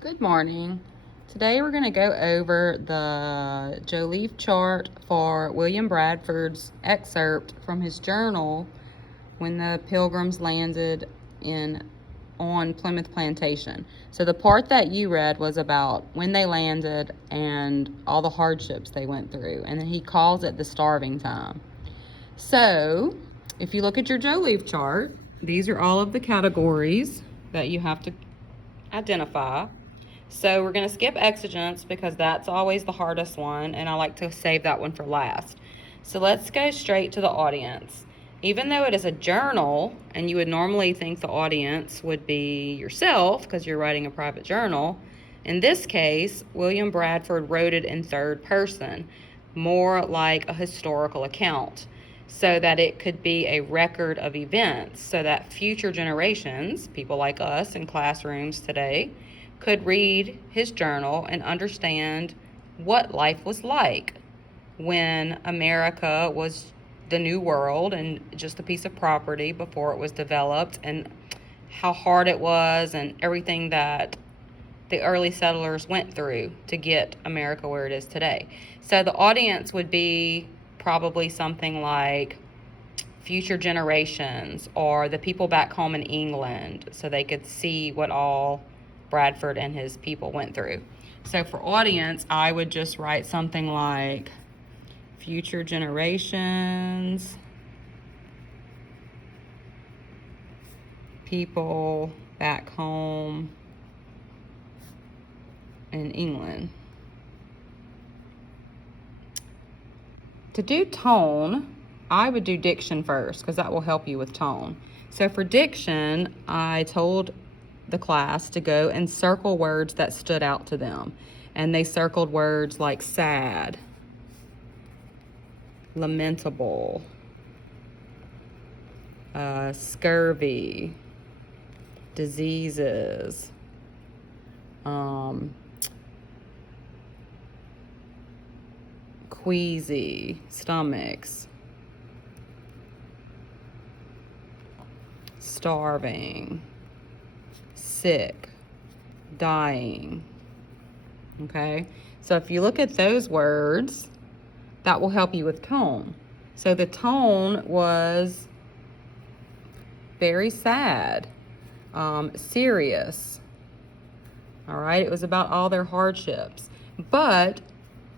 Good morning. Today we're going to go over the joliffe chart for William Bradford's excerpt from his journal when the Pilgrims landed on Plymouth Plantation. So the part that you read was about when they landed and all the hardships they went through, and then he calls it the starving time. So if you look at your joliffe chart, these are all of the categories that you have to identify. So we're going to skip exigence because that's always the hardest one, and I like to save that one for last. So let's go straight to the audience. Even though it is a journal, and you would normally think the audience would be yourself because you're writing a private journal, in this case, William Bradford wrote it in third person, more like a historical account, so that it could be a record of events, so that future generations, people like us in classrooms today, could read his journal and understand what life was like when America was the new world and just a piece of property before it was developed, and how hard it was and everything that the early settlers went through to get America where it is today. So the audience would be probably something like future generations or the people back home in England, so they could see what all Bradford and his people went through. So for audience, I would just write something like future generations, people back home in England. To do tone, I would do diction first because that will help you with tone. So for diction, I told the class to go and circle words that stood out to them. And they circled words like sad, lamentable, scurvy, diseases, queasy, stomachs, starving, sick, dying. Okay, so if you look at those words, that will help you with tone. So the tone was very sad, serious. All right, it was about all their hardships. But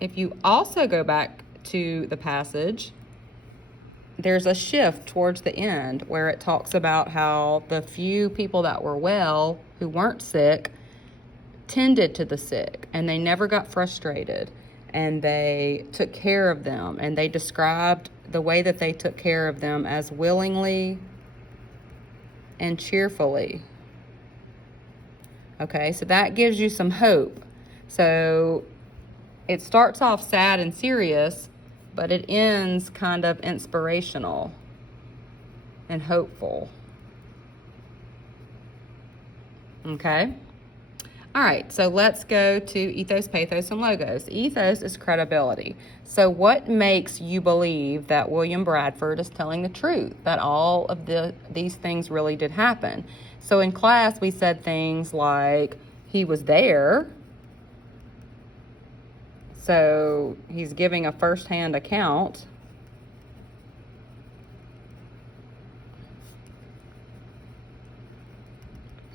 if you also go back to the passage, there's a shift towards the end where it talks about how the few people that were well, who weren't sick, tended to the sick, and they never got frustrated, and they took care of them, and they described the way that they took care of them as willingly and cheerfully. Okay, so that gives you some hope. So it starts off sad and serious, but it ends kind of inspirational and hopeful. Okay? All right, so let's go to ethos, pathos, and logos. Ethos is credibility. So what makes you believe that William Bradford is telling the truth, that all of these things really did happen? So in class, we said things like, he was there, so he's giving a first-hand account.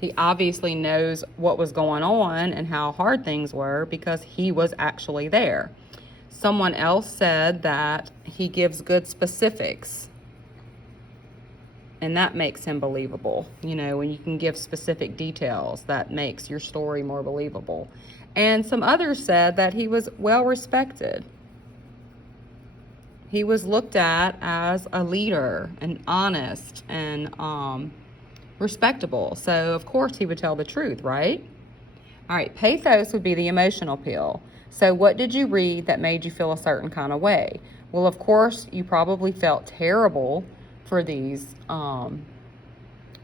He obviously knows what was going on and how hard things were because he was actually there. Someone else said that he gives good specifics, and that makes him believable. You know, when you can give specific details, that makes your story more believable. And some others said that he was well respected. He was looked at as a leader and honest and respectable. So of course he would tell the truth, right? All right, pathos would be the emotional pill. So what did you read that made you feel a certain kind of way? Well, of course, you probably felt terrible for these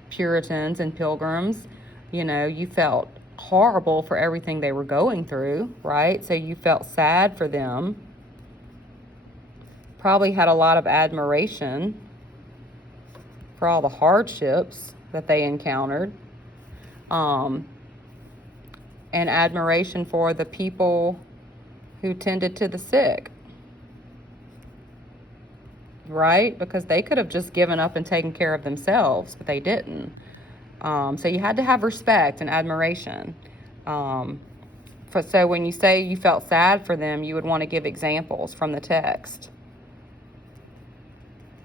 Puritans and Pilgrims. You know, you felt horrible for everything they were going through, right? So you felt sad for them. Probably had a lot of admiration for all the hardships that they encountered. and admiration for the people who tended to the sick, right? Because they could have just given up and taken care of themselves, but they didn't. So you had to have respect and admiration. So when you say you felt sad for them, you would want to give examples from the text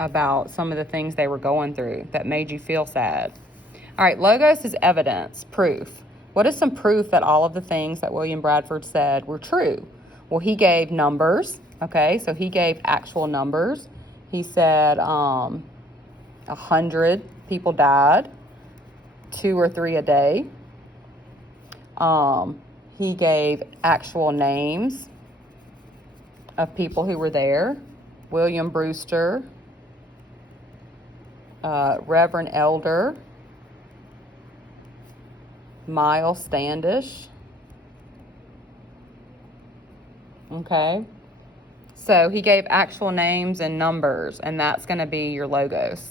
about some of the things they were going through that made you feel sad. All right, logos is evidence, proof. What is some proof that all of the things that William Bradford said were true? Well, he gave numbers, okay? So he gave actual numbers. He said 100 people died, 2 or 3 a day. He gave actual names of people who were there. William Brewster, Reverend Elder, Miles Standish. Okay. So he gave actual names and numbers, and that's going to be your logos.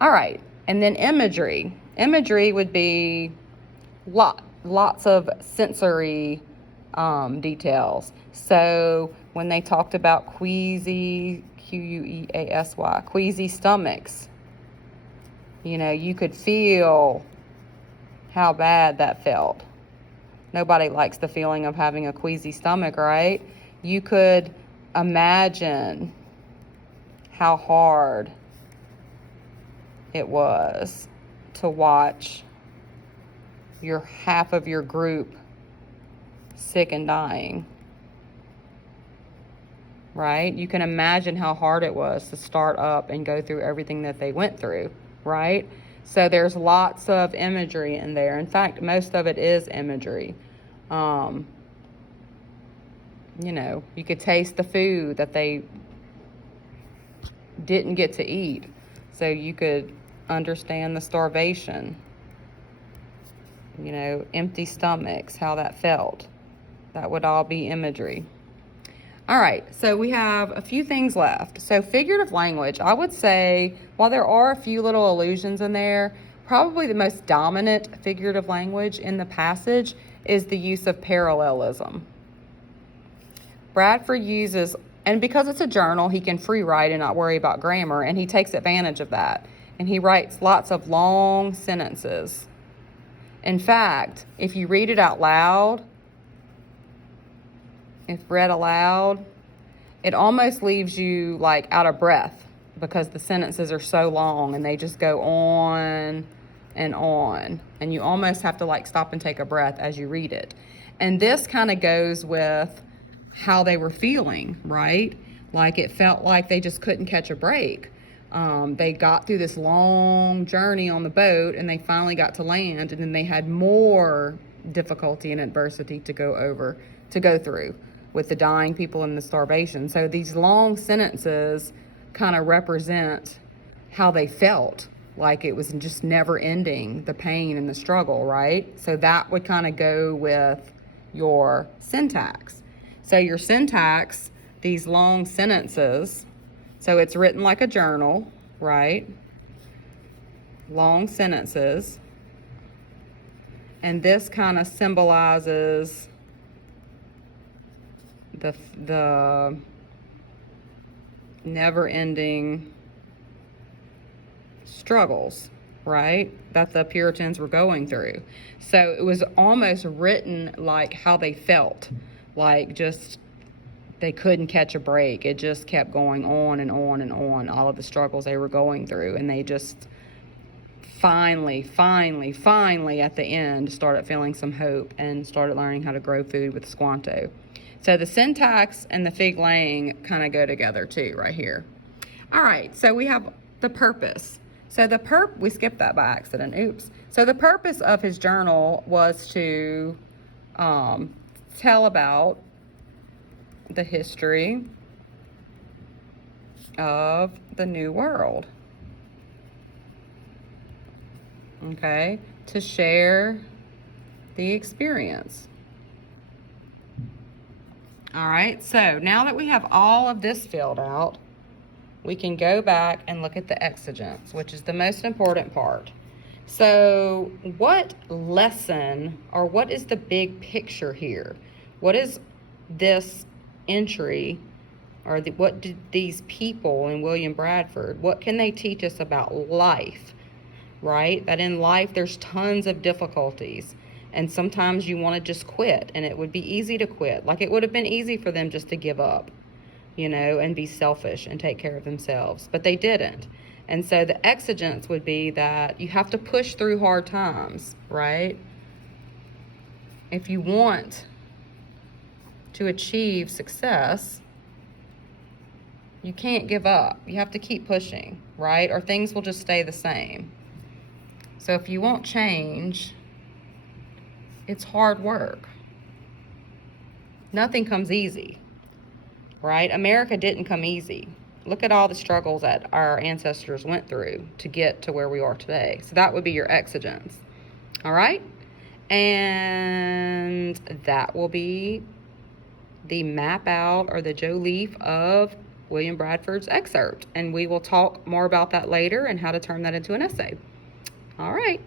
All right. And then imagery. Imagery would be lots of sensory details. So when they talked about queasy, Queasy, queasy stomachs, you could feel how bad that felt. Nobody likes the feeling of having a queasy stomach, right? You could imagine how hard it was to watch half of your group sick and dying, right? You can imagine how hard it was to start up and go through everything that they went through, right? So there's lots of imagery in there. In fact, most of it is imagery. You could taste the food that they didn't get to eat. So you could understand the starvation. Empty stomachs, how that felt. That would all be imagery. All right, so we have a few things left. So figurative language, I would say, while there are a few little allusions in there, probably the most dominant figurative language in the passage is the use of parallelism. Bradford uses, and because it's a journal, he can free write and not worry about grammar, and he takes advantage of that. And he writes lots of long sentences. In fact, if you read it out loud, if read aloud, it almost leaves you like out of breath because the sentences are so long and they just go on and on. And you almost have to like stop and take a breath as you read it. And this kind of goes with how they were feeling, right? Like it felt like they just couldn't catch a break. They got through this long journey on the boat and they finally got to land, and then they had more difficulty and adversity to go through with the dying people and the starvation. So these long sentences kind of represent how they felt, like it was just never ending, the pain and the struggle, right? So that would kind of go with your syntax. So your syntax, these long sentences, so it's written like a journal, right? Long sentences. And this kind of symbolizes the never-ending struggles, right, that the Puritans were going through. So it was almost written like how they felt, like just they couldn't catch a break. It just kept going on and on and on, all of the struggles they were going through, and they just finally at the end started feeling some hope and started learning how to grow food with Squanto. So the syntax and the fig laying kind of go together too right here. All right, so we have the purpose. So we skipped that by accident, oops. So the purpose of his journal was to tell about the history of the New World. Okay, to share the experience. All right, so now that we have all of this filled out, we can go back and look at the exigence, which is the most important part. So what lesson, or what is the big picture here? What is this entry, or what did these people in William Bradford, what can they teach us about life, right? That in life there's tons of difficulties, and sometimes you want to just quit, and it would be easy to quit. Like, it would have been easy for them just to give up, and be selfish and take care of themselves, but they didn't. And so the exigence would be that you have to push through hard times, right? If you want to achieve success, you can't give up. You have to keep pushing, right? Or things will just stay the same. So if you want change, it's hard work. Nothing comes easy, right? America didn't come easy. Look at all the struggles that our ancestors went through to get to where we are today. So that would be your exigence. All right? And that will be the map out, or the joliffe of William Bradford's excerpt. And we will talk more about that later and how to turn that into an essay. All right.